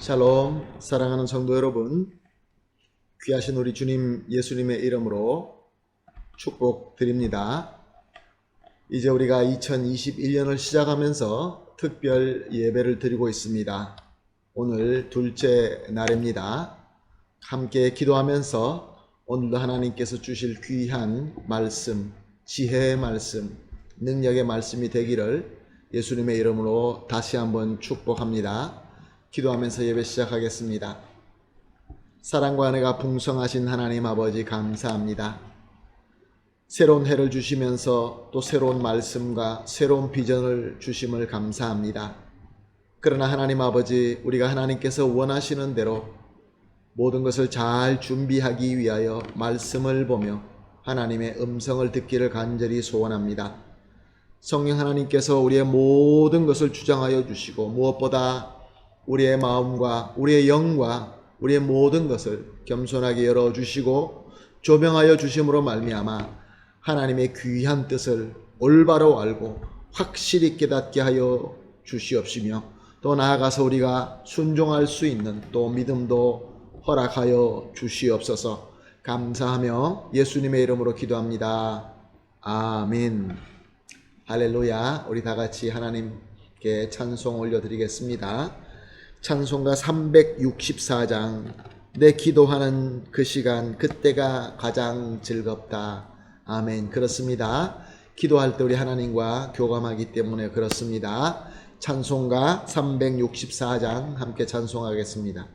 샬롬, 사랑하는 성도 여러분, 귀하신 우리 주님 예수님의 이름으로 축복드립니다. 이제 우리가 2021년을 시작하면서 특별 예배를 드리고 있습니다. 오늘 둘째 날입니다. 함께 기도하면서 오늘도 하나님께서 주실 귀한 말씀, 지혜의 말씀, 능력의 말씀이 되기를 예수님의 이름으로 다시 한번 축복합니다. 기도하면서 예배 시작하겠습니다. 사랑과 은혜가 풍성하신 하나님 아버지 감사합니다. 새로운 해를 주시면서 또 새로운 말씀과 새로운 비전을 주심을 감사합니다. 그러나 하나님 아버지, 우리가 하나님께서 원하시는 대로 모든 것을 잘 준비하기 위하여 말씀을 보며 하나님의 음성을 듣기를 간절히 소원합니다. 성령 하나님께서 우리의 모든 것을 주장하여 주시고 무엇보다 우리의 마음과 우리의 영과 우리의 모든 것을 겸손하게 열어주시고 조명하여 주심으로 말미암아 하나님의 귀한 뜻을 올바로 알고 확실히 깨닫게 하여 주시옵시며 또 나아가서 우리가 순종할 수 있는 또 믿음도 허락하여 주시옵소서. 감사하며 예수님의 이름으로 기도합니다. 아멘. 할렐루야. 우리 다 같이 하나님께 찬송 올려드리겠습니다. 찬송가 364장. 내 기도하는 그 시간 그때가 가장 즐겁다. 아멘. 그렇습니다. 기도할 때 우리 하나님과 교감하기 때문에 그렇습니다. 찬송가 364장 함께 찬송하겠습니다.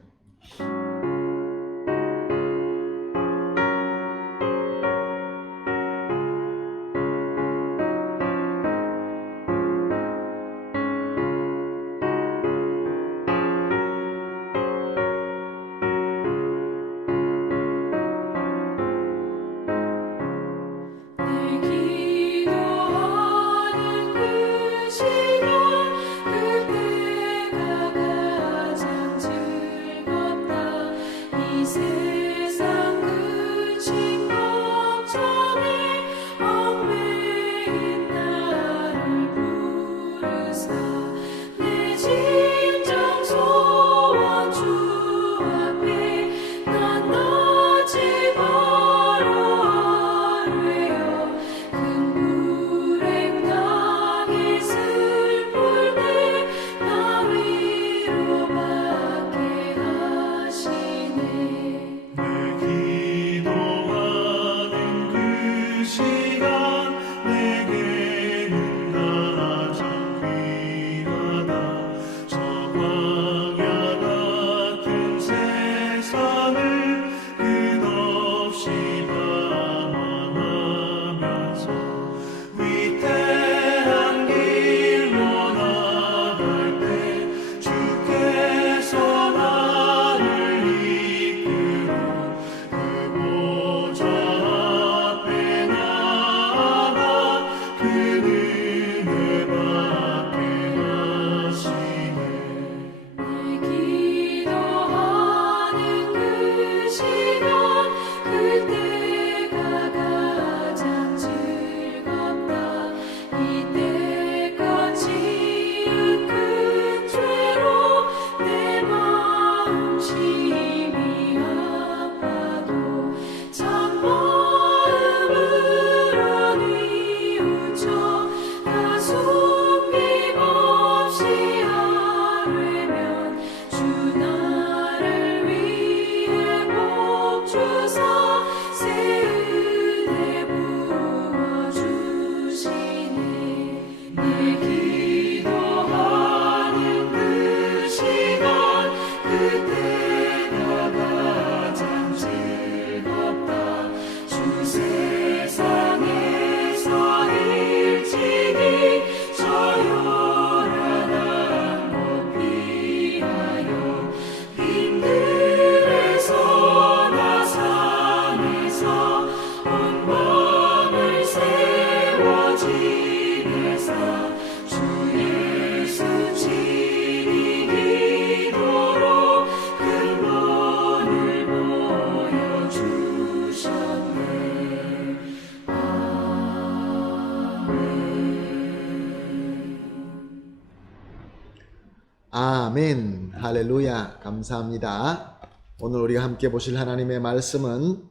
아멘. 할렐루야. 감사합니다. 오늘 우리가 함께 보실 하나님의 말씀은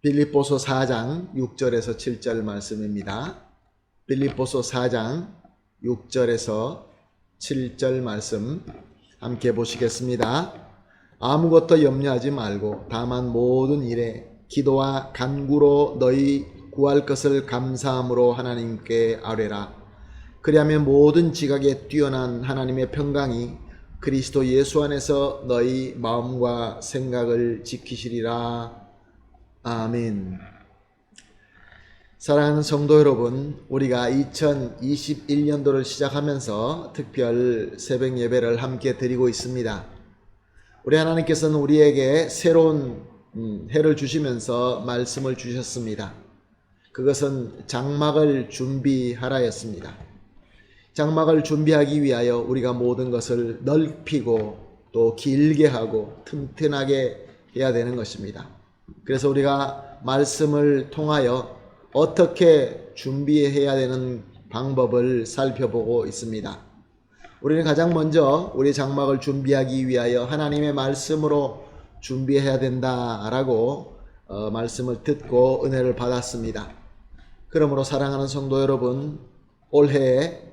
빌립보서 4장 6절에서 7절 말씀입니다. 빌립보서 4장 6절에서 7절 말씀 함께 보시겠습니다. 아무것도 염려하지 말고 다만 모든 일에 기도와 간구로 너희 구할 것을 감사함으로 하나님께 아뢰라. 그리하면 모든 지각에 뛰어난 하나님의 평강이 그리스도 예수 안에서 너희 마음과 생각을 지키시리라. 아멘. 사랑하는 성도 여러분, 우리가 2021년도를 시작하면서 특별 새벽 예배를 함께 드리고 있습니다. 우리 하나님께서는 우리에게 새로운 해를 주시면서 말씀을 주셨습니다. 그것은 장막을 준비하라였습니다. 장막을 준비하기 위하여 우리가 모든 것을 넓히고 또 길게 하고 튼튼하게 해야 되는 것입니다. 그래서 우리가 말씀을 통하여 어떻게 준비해야 되는 방법을 살펴보고 있습니다. 우리는 가장 먼저 우리 장막을 준비하기 위하여 하나님의 말씀으로 준비해야 된다라고 말씀을 듣고 은혜를 받았습니다. 그러므로 사랑하는 성도 여러분, 올해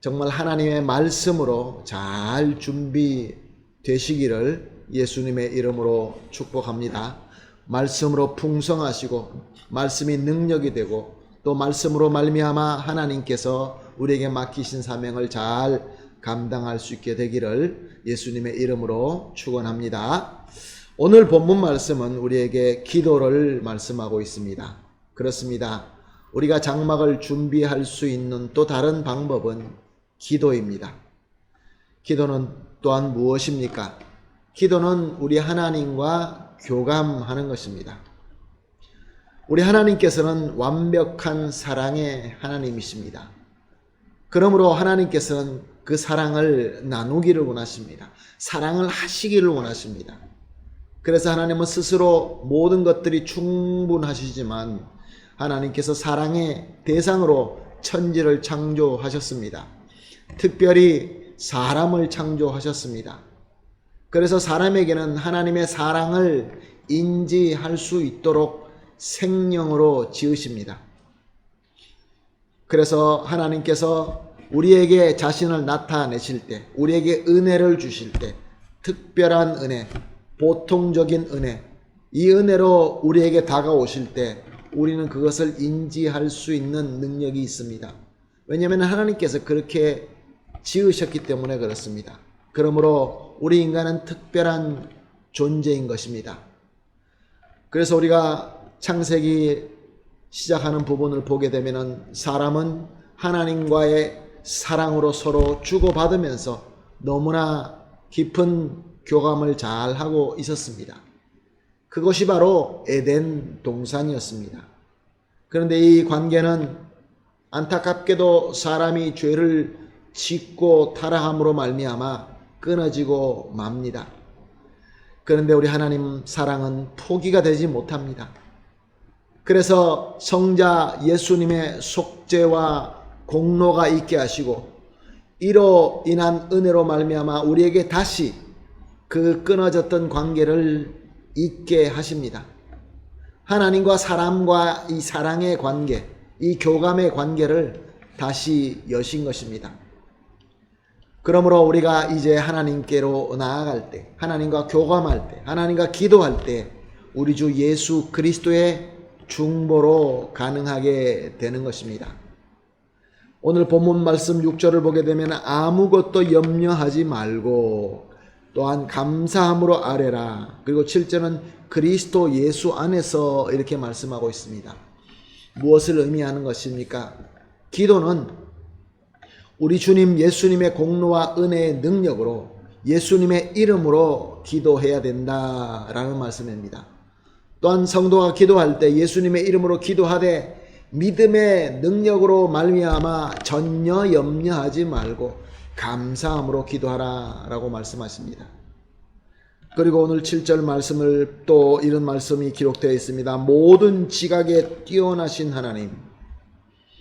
정말 하나님의 말씀으로 잘 준비되시기를 예수님의 이름으로 축복합니다. 말씀으로 풍성하시고 말씀이 능력이 되고 또 말씀으로 말미암아 하나님께서 우리에게 맡기신 사명을 잘 감당할 수 있게 되기를 예수님의 이름으로 축원합니다. 오늘 본문 말씀은 우리에게 기도를 말씀하고 있습니다. 그렇습니다. 우리가 장막을 준비할 수 있는 또 다른 방법은 기도입니다. 기도는 또한 무엇입니까? 기도는 우리 하나님과 교감하는 것입니다. 우리 하나님께서는 완벽한 사랑의 하나님이십니다. 그러므로 하나님께서는 그 사랑을 나누기를 원하십니다. 사랑을 하시기를 원하십니다. 그래서 하나님은 스스로 모든 것들이 충분하시지만 하나님께서 사랑의 대상으로 천지를 창조하셨습니다. 특별히 사람을 창조하셨습니다. 그래서 사람에게는 하나님의 사랑을 인지할 수 있도록 생명으로 지으십니다. 그래서 하나님께서 우리에게 자신을 나타내실 때, 우리에게 은혜를 주실 때, 특별한 은혜, 보통적인 은혜, 이 은혜로 우리에게 다가오실 때 우리는 그것을 인지할 수 있는 능력이 있습니다. 왜냐하면 하나님께서 그렇게 지으셨기 때문에 그렇습니다. 그러므로 우리 인간은 특별한 존재인 것입니다. 그래서 우리가 창세기 시작하는 부분을 보게 되면 사람은 하나님과의 사랑으로 서로 주고받으면서 너무나 깊은 교감을 잘 하고 있었습니다. 그것이 바로 에덴 동산이었습니다. 그런데 이 관계는 안타깝게도 사람이 죄를 짓고 타락함으로 말미암아 끊어지고 맙니다. 그런데 우리 하나님 사랑은 포기가 되지 못합니다. 그래서 성자 예수님의 속죄와 공로가 있게 하시고 이로 인한 은혜로 말미암아 우리에게 다시 그 끊어졌던 관계를 있게 하십니다. 하나님과 사람과 이 사랑의 관계, 이 교감의 관계를 다시 여신 것입니다. 그러므로 우리가 이제 하나님께로 나아갈 때, 하나님과 교감할 때, 하나님과 기도할 때 우리 주 예수 그리스도의 중보로 가능하게 되는 것입니다. 오늘 본문 말씀 6절을 보게 되면 아무것도 염려하지 말고 또한 감사함으로 아뢰라. 그리고 7절은 그리스도 예수 안에서 이렇게 말씀하고 있습니다. 무엇을 의미하는 것입니까? 기도는 우리 주님 예수님의 공로와 은혜의 능력으로 예수님의 이름으로 기도해야 된다라는 말씀입니다. 또한 성도가 기도할 때 예수님의 이름으로 기도하되 믿음의 능력으로 말미암아 전혀 염려하지 말고 감사함으로 기도하라라고 말씀하십니다. 그리고 오늘 7절 말씀을 또 이런 말씀이 기록되어 있습니다. 모든 지각에 뛰어나신 하나님.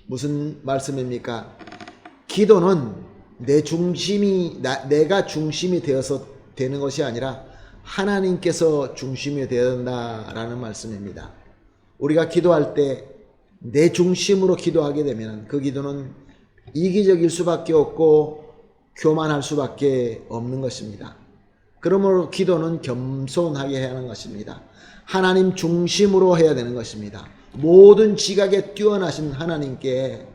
무슨 말씀입니까? 기도는 내가 중심이 되어서 되는 것이 아니라 하나님께서 중심이 되어야 된다라는 말씀입니다. 우리가 기도할 때 내 중심으로 기도하게 되면 그 기도는 이기적일 수밖에 없고 교만할 수밖에 없는 것입니다. 그러므로 기도는 겸손하게 해야 하는 것입니다. 하나님 중심으로 해야 되는 것입니다. 모든 지각에 뛰어나신 하나님께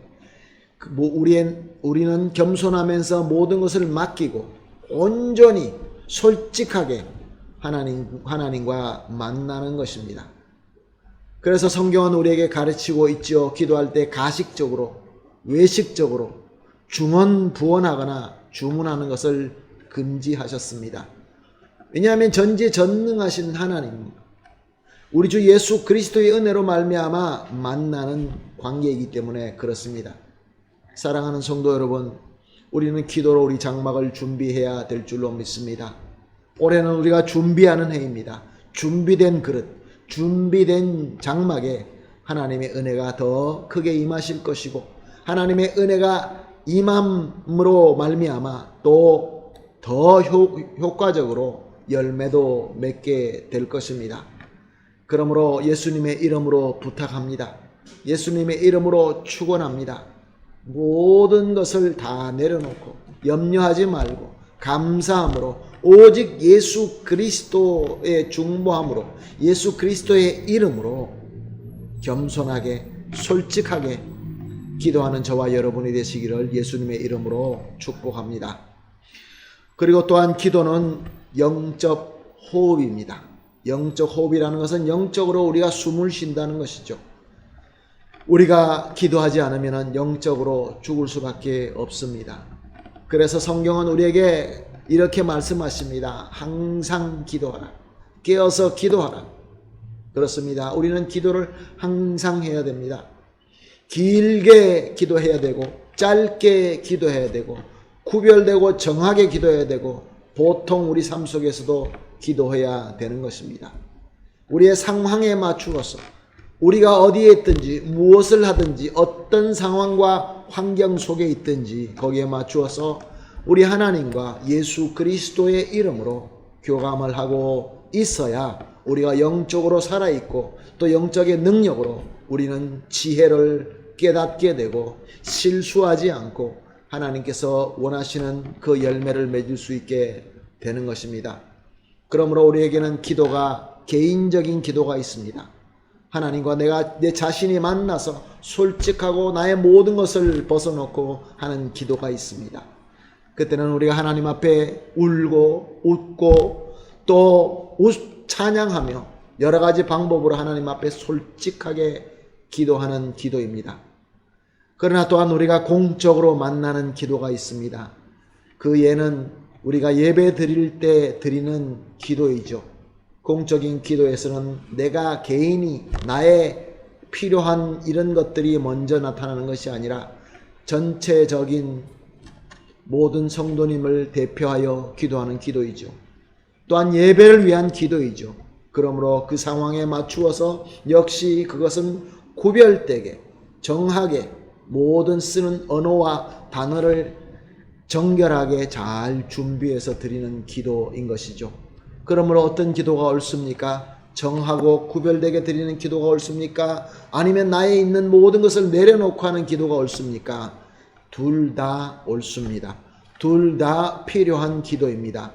우리는 겸손하면서 모든 것을 맡기고 온전히 솔직하게 하나님과 만나는 것입니다. 그래서 성경은 우리에게 가르치고 있죠. 기도할 때 가식적으로, 외식적으로, 중언부언하거나 주문하는 것을 금지하셨습니다. 왜냐하면 전지전능하신 하나님, 우리 주 예수 그리스도의 은혜로 말미암아 만나는 관계이기 때문에 그렇습니다. 사랑하는 성도 여러분, 우리는 기도로 우리 장막을 준비해야 될 줄로 믿습니다. 올해는 우리가 준비하는 해입니다. 준비된 그릇, 준비된 장막에 하나님의 은혜가 더 크게 임하실 것이고 하나님의 은혜가 임함으로 말미암아 또 더 효과적으로 열매도 맺게 될 것입니다. 그러므로 예수님의 이름으로 부탁합니다. 예수님의 이름으로 축원합니다. 모든 것을 다 내려놓고 염려하지 말고 감사함으로 오직 예수 그리스도의 중보함으로 예수 그리스도의 이름으로 겸손하게 솔직하게 기도하는 저와 여러분이 되시기를 예수님의 이름으로 축복합니다. 그리고 또한 기도는 영적 호흡입니다. 영적 호흡이라는 것은 영적으로 우리가 숨을 쉰다는 것이죠. 우리가 기도하지 않으면 영적으로 죽을 수밖에 없습니다. 그래서 성경은 우리에게 이렇게 말씀하십니다. 항상 기도하라. 깨어서 기도하라. 그렇습니다. 우리는 기도를 항상 해야 됩니다. 길게 기도해야 되고 짧게 기도해야 되고 구별되고 정하게 기도해야 되고 보통 우리 삶 속에서도 기도해야 되는 것입니다. 우리의 상황에 맞추어서 우리가 어디에 있든지 무엇을 하든지 어떤 상황과 환경 속에 있든지 거기에 맞추어서 우리 하나님과 예수 그리스도의 이름으로 교감을 하고 있어야 우리가 영적으로 살아있고 또 영적의 능력으로 우리는 지혜를 깨닫게 되고 실수하지 않고 하나님께서 원하시는 그 열매를 맺을 수 있게 되는 것입니다. 그러므로 우리에게는 기도가 개인적인 기도가 있습니다. 하나님과 내 자신이 만나서 솔직하고 나의 모든 것을 벗어놓고 하는 기도가 있습니다. 그때는 우리가 하나님 앞에 울고 웃고 또 찬양하며 여러 가지 방법으로 하나님 앞에 솔직하게 기도하는 기도입니다. 그러나 또한 우리가 공적으로 만나는 기도가 있습니다. 그 예는 우리가 예배 드릴 때 드리는 기도이죠. 공적인 기도에서는 내가 개인이 나의 필요한 이런 것들이 먼저 나타나는 것이 아니라 전체적인 모든 성도님을 대표하여 기도하는 기도이죠. 또한 예배를 위한 기도이죠. 그러므로 그 상황에 맞추어서 역시 그것은 구별되게 정하게 모든 쓰는 언어와 단어를 정결하게 잘 준비해서 드리는 기도인 것이죠. 그러므로 어떤 기도가 옳습니까? 정하고 구별되게 드리는 기도가 옳습니까? 아니면 나에 있는 모든 것을 내려놓고 하는 기도가 옳습니까? 둘 다 옳습니다. 둘 다 필요한 기도입니다.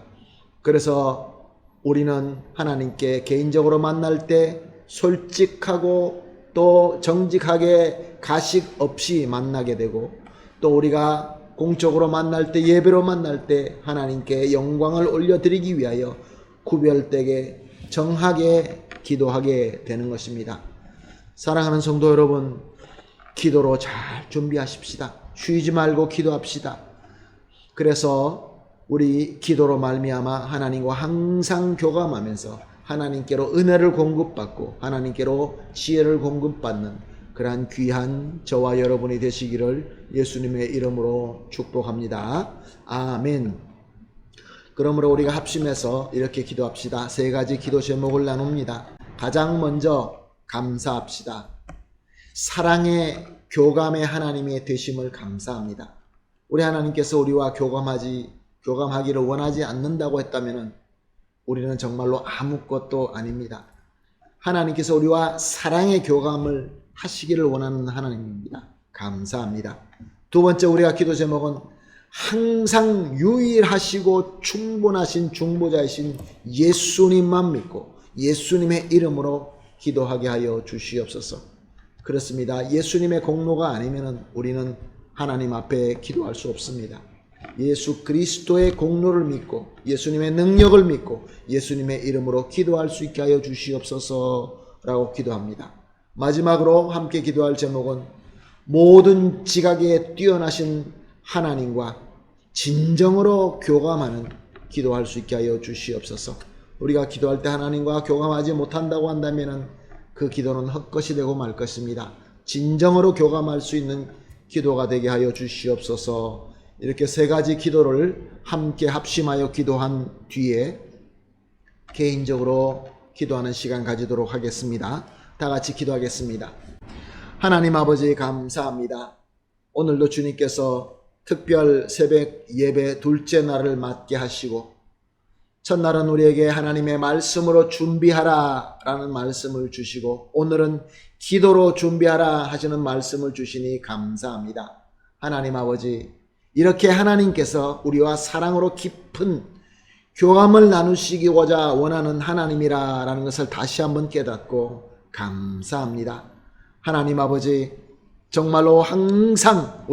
그래서 우리는 하나님께 개인적으로 만날 때 솔직하고 또 정직하게 가식 없이 만나게 되고 또 우리가 공적으로 만날 때 예배로 만날 때 하나님께 영광을 올려드리기 위하여 구별되게 정하게 기도하게 되는 것입니다. 사랑하는 성도 여러분, 기도로 잘 준비하십시다. 쉬지 말고 기도합시다. 그래서 우리 기도로 말미암아 하나님과 항상 교감하면서 하나님께로 은혜를 공급받고 하나님께로 지혜를 공급받는 그러한 귀한 저와 여러분이 되시기를 예수님의 이름으로 축복합니다. 아멘. 그러므로 우리가 합심해서 이렇게 기도합시다. 세 가지 기도 제목을 나눕니다. 가장 먼저 감사합시다. 사랑의 교감의 하나님의 되심을 감사합니다. 우리 하나님께서 우리와 교감하지 교감하기를 원하지 않는다고 했다면 우리는 정말로 아무것도 아닙니다. 하나님께서 우리와 사랑의 교감을 하시기를 원하는 하나님입니다. 감사합니다. 두 번째 우리가 기도 제목은 항상 유일하시고 충분하신 중보자이신 예수님만 믿고 예수님의 이름으로 기도하게 하여 주시옵소서. 그렇습니다. 예수님의 공로가 아니면 우리는 하나님 앞에 기도할 수 없습니다. 예수 그리스도의 공로를 믿고 예수님의 능력을 믿고 예수님의 이름으로 기도할 수 있게 하여 주시옵소서라고 기도합니다. 마지막으로 함께 기도할 제목은 모든 지각에 뛰어나신 하나님과 진정으로 교감하는 기도할 수 있게 하여 주시옵소서. 우리가 기도할 때 하나님과 교감하지 못한다고 한다면 그 기도는 헛것이 되고 말 것입니다. 진정으로 교감할 수 있는 기도가 되게 하여 주시옵소서. 이렇게 세 가지 기도를 함께 합심하여 기도한 뒤에 개인적으로 기도하는 시간 가지도록 하겠습니다. 다 같이 기도하겠습니다. 하나님 아버지 감사합니다. 오늘도 주님께서 특별 새벽 예배 둘째 날을 맞게 하시고 첫날은 우리에게 하나님의 말씀으로 준비하라 라는 말씀을 주시고 오늘은 기도로 준비하라 하시는 말씀을 주시니 감사합니다. 하나님 아버지, 이렇게 하나님께서 우리와 사랑으로 깊은 교감을 나누시고자 원하는 하나님이라는 것을 다시 한번 깨닫고 감사합니다. 하나님 아버지, 정말로 항상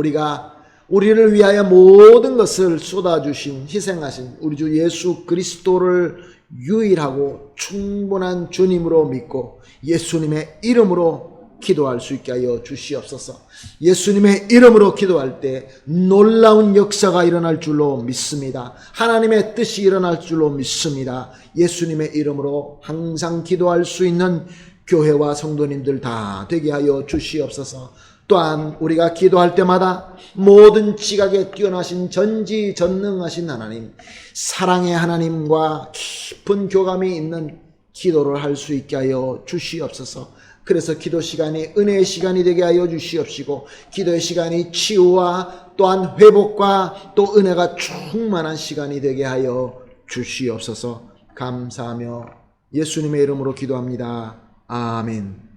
우리를 위하여 모든 것을 쏟아주신 희생하신 우리 주 예수 그리스도를 유일하고 충분한 주님으로 믿고 예수님의 이름으로 기도할 수 있게 하여 주시옵소서. 예수님의 이름으로 기도할 때 놀라운 역사가 일어날 줄로 믿습니다. 하나님의 뜻이 일어날 줄로 믿습니다. 예수님의 이름으로 항상 기도할 수 있는 교회와 성도님들 다 되게 하여 주시옵소서. 또한 우리가 기도할 때마다 모든 지각에 뛰어나신 전지전능하신 하나님, 사랑의 하나님과 깊은 교감이 있는 기도를 할 수 있게 하여 주시옵소서. 그래서 기도 시간이 은혜의 시간이 되게 하여 주시옵시고 기도의 시간이 치유와 또한 회복과 또 은혜가 충만한 시간이 되게 하여 주시옵소서. 감사하며 예수님의 이름으로 기도합니다. 아멘.